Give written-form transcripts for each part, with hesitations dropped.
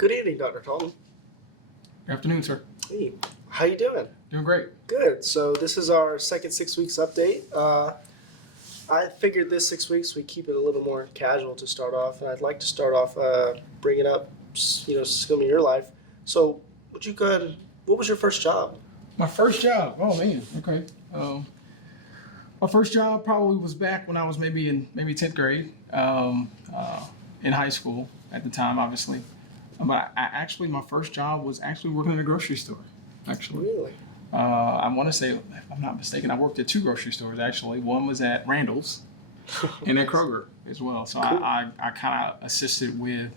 Good evening, Dr. Taulton. Good afternoon, sir. Hey, how you doing? Doing great. Good. So this is our second 6 weeks update. I figured this 6 weeks we keep it a little more casual to start off, and I'd like to start off bringing up, some of your life. So would you go ahead? What was your first job? My first job. Oh man. Okay. My first job probably was back when I was maybe in 10th grade, in high school at the time, obviously. But my first job was actually working in a grocery store. Actually. Really? I want to say, if I'm not mistaken, I worked at 2 grocery stores actually. One was at Randall's, and at Kroger as well. So Cool. I kind of assisted with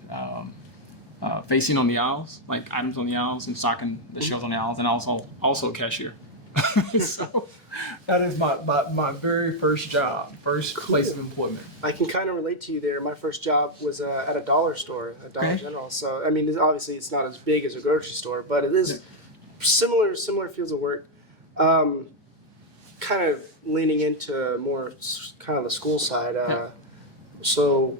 facing on the aisles, like items on the aisles and stocking the shelves on the aisles, and also a cashier. So that is my very first job, first place of employment. I can kind of relate to you there. My first job was at a dollar store, a Dollar Okay. General. So I mean, obviously it's not as big as a grocery store, but it is similar fields of work. Kind of leaning into more kind of the school side. So,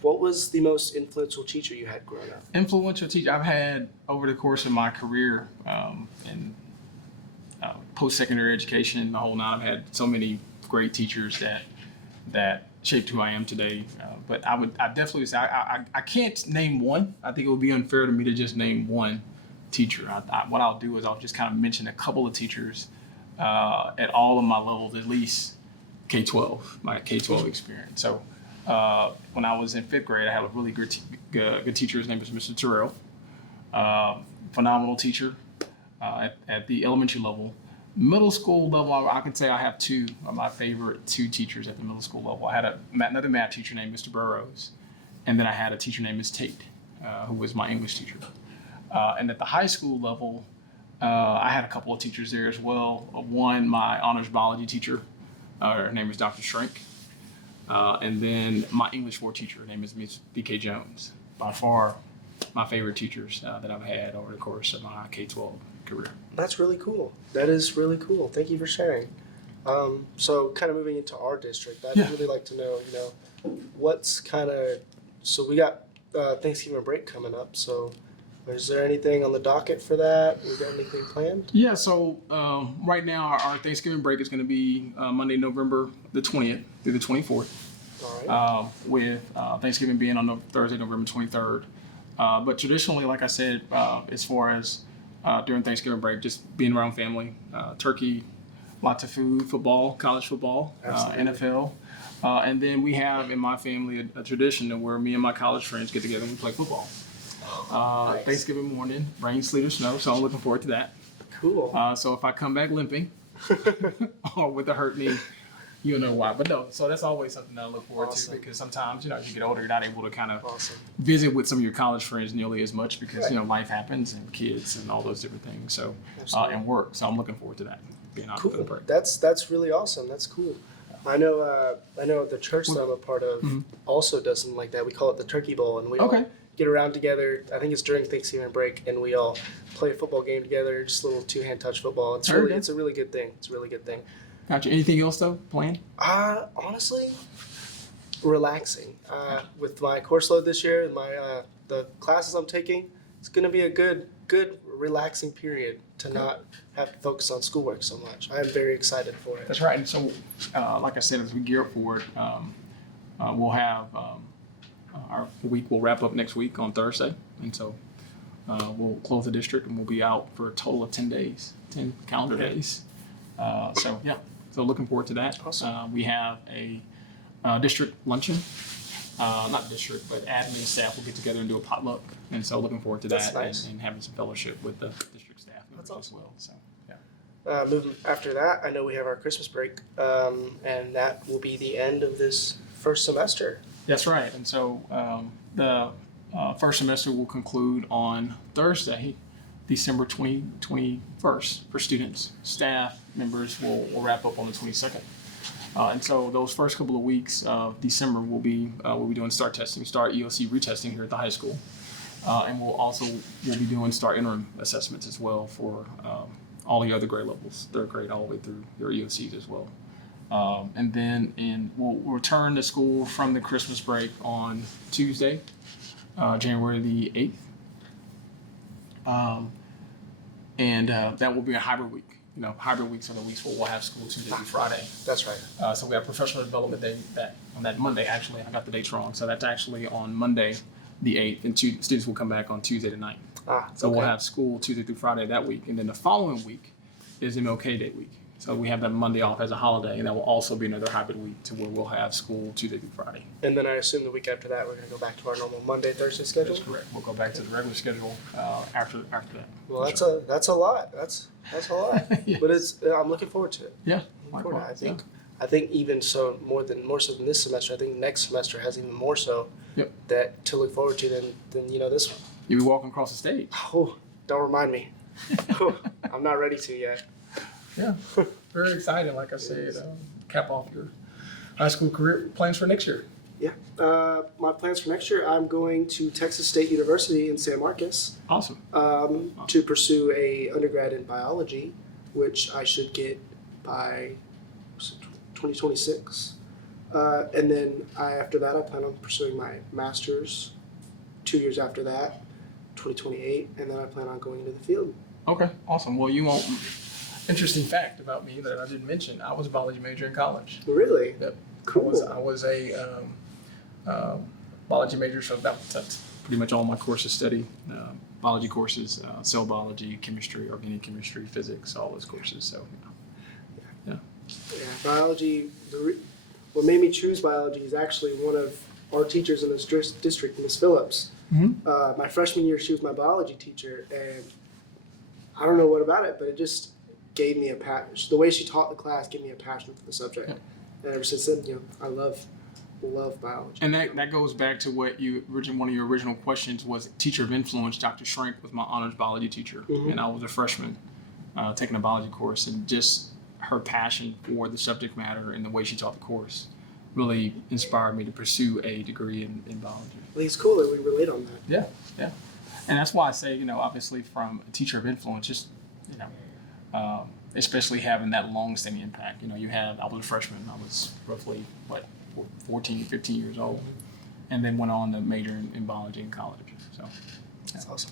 what was the most influential teacher you had growing up? Influential teacher I've had over the course of my career in post-secondary education, the whole nine. I've had so many great teachers that shaped who I am today. But I definitely say I can't name one. I think it would be unfair to me to just name one teacher. What I'll do is I'll just kind of mention a couple of teachers at all of my levels, at least K-12, my K-12 experience. So when I was in 5th grade, I had a really good teacher. His name was Mr. Terrell. Phenomenal teacher at the elementary level. Middle school level, I can say I have 2 of my favorite 2 teachers at the middle school level. I had another math teacher named Mr. Burrows, and then I had a teacher named Ms. Tate, who was my English teacher. And at the high school level, I had a couple of teachers there as well. One, my honors biology teacher, her name is Dr. Shrink. And then my English 4 teacher, her name is Ms. B.K. Jones. By far, my favorite teachers that I've had over the course of my K-12 career. That's really cool. That is really cool. Thank you for sharing. So kind of moving into our district, I'd really like to know, what's kind of, so we got Thanksgiving break coming up. So is there anything on the docket for that? We got anything planned? Yeah, so right now our Thanksgiving break is going to be Monday, November the 20th through the 24th. All right. With Thanksgiving being on Thursday, November 23rd. But traditionally, like I said, as far as during Thanksgiving break, just being around family, turkey, lots of food, football, college football, NFL. And then we have in my family a tradition where me and my college friends get together and we play football. Nice. Thanksgiving morning, rain, sleet, or snow, so I'm looking forward to that. Cool. So if I come back limping or with a hurt knee, you'll know why. But no, so that's always something that I look forward to, because sometimes, as you get older, you're not able to kind of visit with some of your college friends nearly as much because, life happens and kids and all those different things. So, and work. So I'm looking forward to that, being out for the Cool. break. That's really awesome. That's cool. I know the church that I'm a part of also does something like that. We call it the Turkey Bowl, and we all get around together. I think it's during Thanksgiving break, and we all play a football game together, just a little 2-hand touch football. It's a really good thing. It's a really good thing. Gotcha. Anything else though planned? Honestly, relaxing. With my course load this year and my the classes I'm taking, it's gonna be a good relaxing period to not have to focus on schoolwork so much. I am very excited for it. That's right. And so, like I said, as we gear up for it, we'll have our week will wrap up next week on Thursday, and so we'll close the district and we'll be out for a total of 10 days, 10 calendar days. So looking forward to that. Awesome. We have a district luncheon. Not district, but admin staff will get together and do a potluck. And so looking forward to That's that nice. and having some fellowship with the district staff That's as awesome. well. So, yeah. Moving after that, I know we have our Christmas break, and that will be the end of this first semester. That's right. And so the first semester will conclude on Thursday, December 21st for students. Staff members will wrap up on the 22nd. And so those first couple of weeks of December we'll be doing STAR testing, STAR EOC retesting here at the high school. And we'll be doing STAR interim assessments as well for all the other grade levels, 3rd grade all the way through your EOCs as well. And then we'll return to school from the Christmas break on Tuesday, January the 8th. And that will be a hybrid week. Hybrid weeks are the weeks where we'll have school Tuesday through Friday. That's right. So we have professional development day on that Monday. Actually, I got the dates wrong. So that's actually on Monday, the 8th, and students will come back on Tuesday the 9th. So we'll have school Tuesday through Friday that week, and then the following week is MLK Day week. So we have that Monday off as a holiday, and that will also be another hybrid week to where we'll have school Tuesday through Friday. And then I assume the week after that, we're going to go back to our normal Monday, Thursday schedule? That's correct. We'll go back to the regular schedule after that. Well, that's a lot. That's a lot. Yeah. But I'm looking forward to it. Yeah. I think even so more so than this semester. I think next semester has even more so that to look forward to than this one. You'll be walking across the stage. Oh, don't remind me. I'm not ready to yet. Yeah, very exciting. Like I said, cap off your high school career plans for next year. Yeah, my plans for next year, I'm going to Texas State University in San Marcos. Awesome. To pursue a undergrad in biology, which I should get by 2026. And then after that, I plan on pursuing my master's 2 years after that, 2028, and then I plan on going into the field. Okay, awesome. Well, you won't. Interesting fact about me that I didn't mention: I was a biology major in college. Really? Yep. Cool. I was a biology major, so that's pretty much all my courses study. Biology courses, cell biology, chemistry, organic chemistry, physics, all those courses. So, yeah. Yeah, biology. What made me choose biology is actually one of our teachers in this district, Miss Phillips. Mm-hmm. My freshman year, she was my biology teacher, and I don't know what about it, but it just gave me a passion. The way she taught the class gave me a passion for the subject. Yeah. And ever since then, I love biology. And that goes back to what one of your original questions was teacher of influence. Dr. Schrank was my honors biology teacher, and I was a freshman taking a biology course, and just her passion for the subject matter and the way she taught the course really inspired me to pursue a degree in biology. Well, it's cool that we relate on that. Yeah. And that's why I say, obviously from a teacher of influence, just, especially having that long-standing impact. I was a freshman. I was roughly, 14, 15 years old, and then went on to major in biology in college. So that's awesome.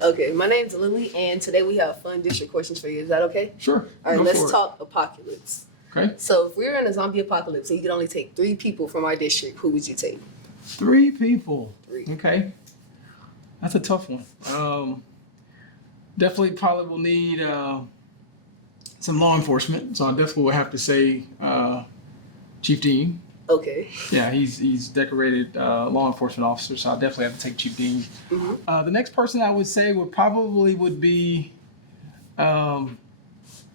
Okay, my name's Lily, and today we have fun district questions for you. Is that okay? Sure. All right, let's talk apocalypse. Okay. So if we were in a zombie apocalypse and you could only take 3 people from our district, who would you take? 3 people. 3. Okay. That's a tough one. Definitely probably will need some law enforcement. So I definitely would have to say Chief Dean. Okay. Yeah, he's decorated law enforcement officer, so I definitely have to take Chief Dean. Mm-hmm. The next person I would say would be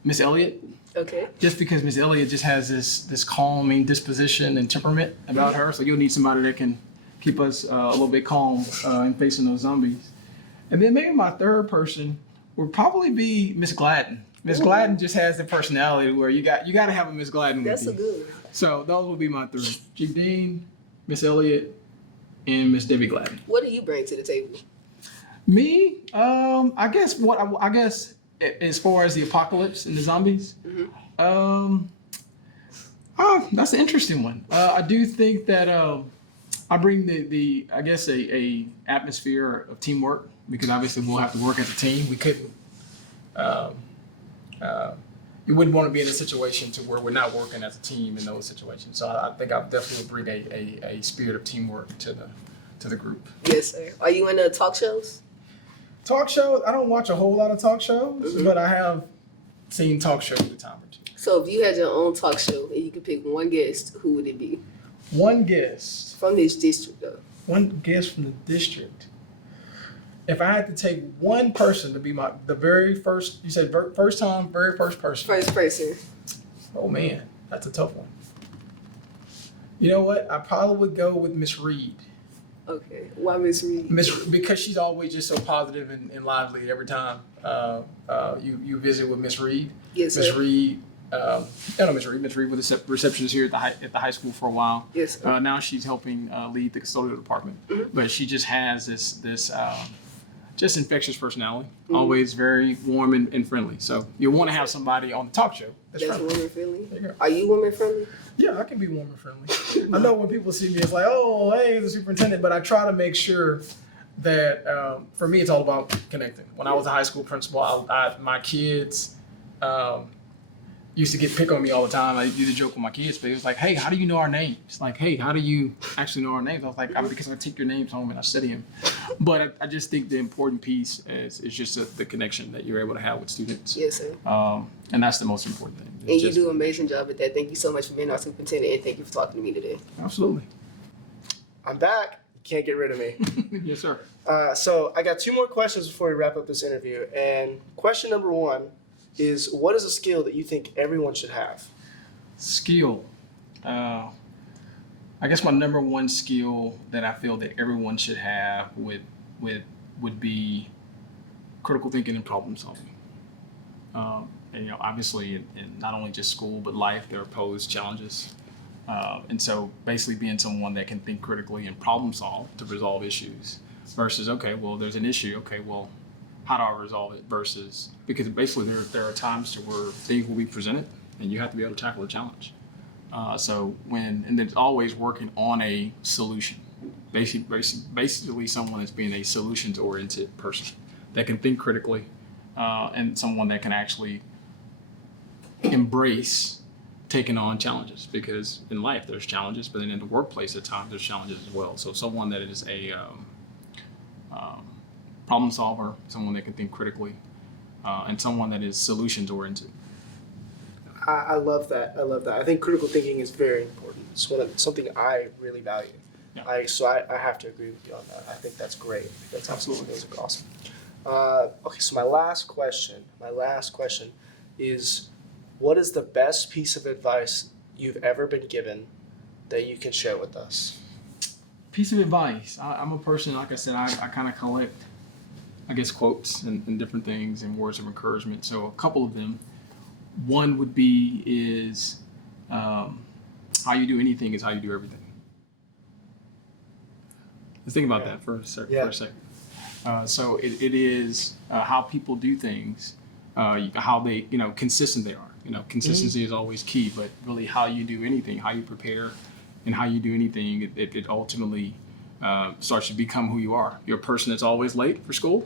Miss Elliott. Okay. Just because Miss Elliott just has this calming disposition and temperament about her, so you'll need somebody that can keep us a little bit calm in facing those zombies. And then maybe my third person would probably be Miss Gladden. Miss Gladden just has the personality where you got to have a Miss Gladden with you. That's a good one. So those would be my 3: Chief Dean, Miss Elliott, and Miss Debbie Gladden. What do you bring to the table? Me, I guess as far as the apocalypse and the zombies, that's an interesting one. I do think that I bring the I guess a atmosphere of teamwork, because obviously we'll have to work as a team. We couldn't. You wouldn't want to be in a situation to where we're not working as a team in those situations. So I think I definitely would bring a spirit of teamwork to the group. Yes, sir. Are you into talk shows? Talk shows? I don't watch a whole lot of talk shows, but I have seen talk shows a time or 2. So if you had your own talk show and you could pick one guest, who would it be? One guest. From this district, though. One guest from the district. If I had to take one person to be the very first, you said first time, very first person. First person. Oh man, that's a tough one. You know what? I probably would go with Miss Reed. Okay. Why Miss Reed? Because she's always just so positive and lively every time you visit with Miss Reed. Yes, sir. Miss Reed. Miss Reed. Miss Reed was a receptionist here at the high school for a while. Yes, sir. Now she's helping lead the custodial department. But she just has this just infectious personality. Always very warm and friendly. So you want to have somebody on the talk show that's friendly. Woman friendly. There you go. Are you woman friendly? Yeah, I can be warm and friendly. I know when people see me, it's like, oh, hey, the superintendent. But I try to make sure that for me, it's all about connecting. When I was a high school principal, my kids used to get pick on me all the time. I used to joke with my kids, but it was like, hey, how do you know our names? Like, hey, how do you actually know our names? I was like, because I take your names home and I study them. But I just think the important piece is just the connection that you're able to have with students. Yes, sir. And that's the most important thing. And you do an amazing job at that. Thank you so much for being our superintendent, and thank you for talking to me today. Absolutely. I'm back. You can't get rid of me. Yes, sir. So I got 2 more questions before we wrap up this interview. And question number 1 is, what is a skill that you think everyone should have? Skill. I guess my number 1 skill that I feel that everyone should have would be critical thinking and problem solving. And obviously, in not only just school but life, there are posed challenges. And so basically being someone that can think critically and problem solve to resolve issues versus, okay, well, there's an issue. Okay, well, how do I resolve it versus, because basically there are times to where things will be presented and you have to be able to tackle the challenge. And there's always working on a solution. Basically someone that's being a solutions oriented person that can think critically and someone that can actually embrace taking on challenges, because in life there's challenges, but then in the workplace at times there's challenges as well. So someone that is a problem solver, someone that can think critically, and someone that is solutions oriented. I love that. I love that. I think critical thinking is very important. It's something I really value. Yeah. I have to agree with you on that. I think that's great. That's Absolutely. Those are awesome. Okay, so my last question is, what is the best piece of advice you've ever been given that you can share with us? Piece of advice. I'm a person, like I said, I kind of collect, I guess, quotes and different things and words of encouragement. So a couple of them. One would be is how you do anything is how you do everything. Let's think about that for a second. So it is how people do things, how they, consistent they are. Consistency is always key, but really how you do anything, how you prepare and how you do anything, it ultimately starts to become who you are. You're a person that's always late for school.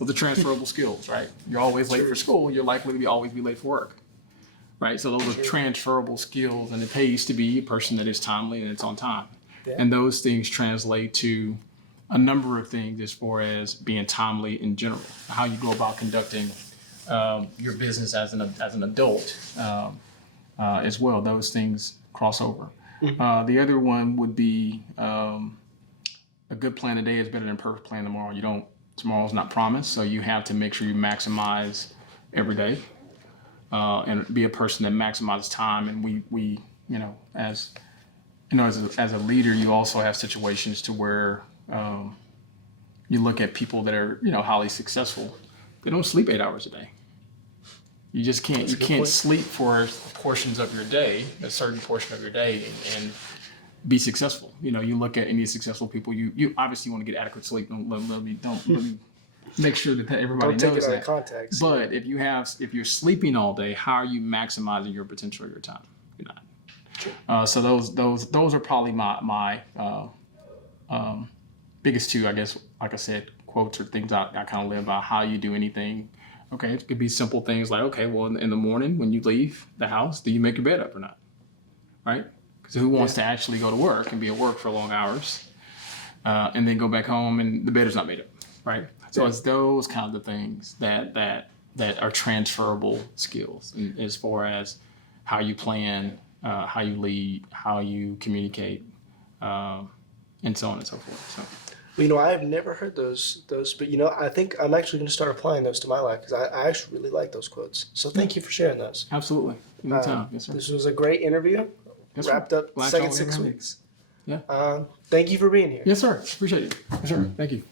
With the transferable skills, right? You're always late for school, you're likely to always be late for work, right? So those are transferable skills, and it pays to be a person that is timely and it's on time. Yeah. And those things translate to a number of things as far as being timely in general, how you go about conducting your business as an adult as well. Those things cross over. Mm-hmm. The other one would be a good plan today is better than a perfect plan tomorrow. Tomorrow's not promised, so you have to make sure you maximize every day and be a person that maximizes time. And we as a leader, you also have situations to where you look at people that are highly successful. They don't sleep 8 hours a day. You just can't. You can't sleep for portions of your day, a certain portion of your day, and be successful. You look at any successful people. You obviously want to get adequate sleep. Don't let me make sure that everybody knows that. Don't take it out of context. But if you're sleeping all day, how are you maximizing your potential of your time? You're not. So those are probably my biggest 2, I guess. Like I said, quotes or things I kind of live by. How you do anything. Okay, it could be simple things like, okay, well, in the morning when you leave the house, do you make your bed up or not? Right? Because who wants to actually go to work and be at work for long hours and then go back home and the bed is not made up, right? So it's those kinds of things that are transferable skills as far as how you plan, how you lead, how you communicate, and so on and so forth. So. Well, I have never heard those, but I think I'm actually going to start applying those to my life because I actually really like those quotes. So thank you for sharing those. Absolutely. Anytime. Yes, sir. This was a great interview. Yes, Wrapped up Glad second y'all 6 were weeks. Yeah. Thank you for being here. Yes, sir. Appreciate it. Yes, sir. Thank you.